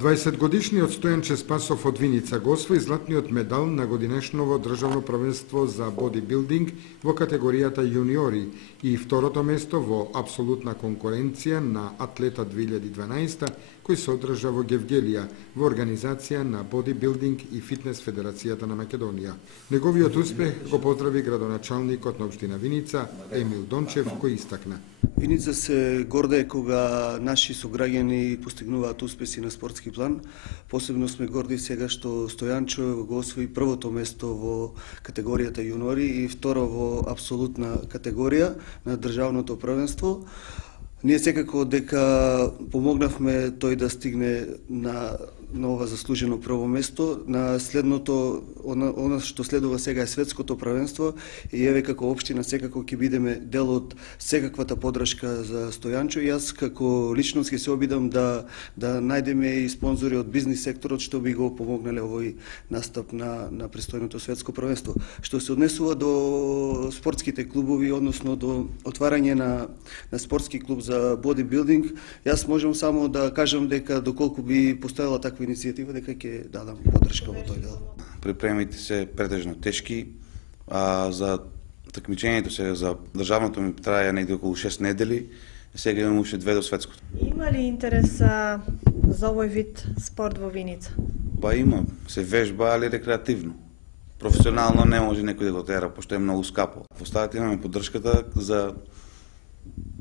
20-годишниот Стојанче Спасов од Виница го освои златниот медал на годинешново државно првенство за бодибилдинг во категоријата јуниори и второто место во апсолутна конкуренција на Атлета 2012 кој се одржа во Гевгелија во организација на Бодибилдинг и Фитнес Федерацијата на Македонија. Неговиот успех го поздрави градоначалникот на општина Виница Емил Дончев кој истакна. Виница се гордее кога наши сограѓани постигнуваат успеси на спортски план. Посебно сме горди сега што Стојанчо го освои првото место во категоријата јуниори и второ во апсолутна категорија на државното првенство. Ние секако дека помогнавме тој да стигне на ова заслужено прво место. На следното, она што следува сега е светското првенство и еве како општина секако ќе бидеме дел од секаквата поддршка за Стојанчо и јас како личност ќе се обидам да најдеме и спонзори од бизнис секторот што би го помогнале овој настап на престојното светско првенство. Што се однесува до спортските клубови, односно до отварање на спортски клуб за бодибилдинг, јас можам само да кажам дека доколку би постоела таква иницијатива, дека ќе дадам поддршка во тој дел. Припремите се претежно тешки, за такмичењето се за државното ми трае негде околу 6 недели, сега имам уште 2 до светското. Има ли интерес за овој вид спорт во Виница? Ба има, се вежба, али рекреативно. Професионално не може некој да го тера, пошто е многу скапо. Во стадот имаме поддршката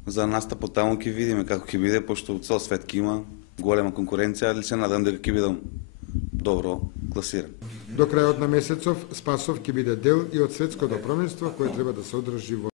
за настапот таму ќе видиме како ќе биде, пошто цел свет ќе има голема конкуренција, али се надам дека ќе бидам добро класиран. До крајот на месецов Спасов ќе биде дел и од светското првенство кое треба да се одржи во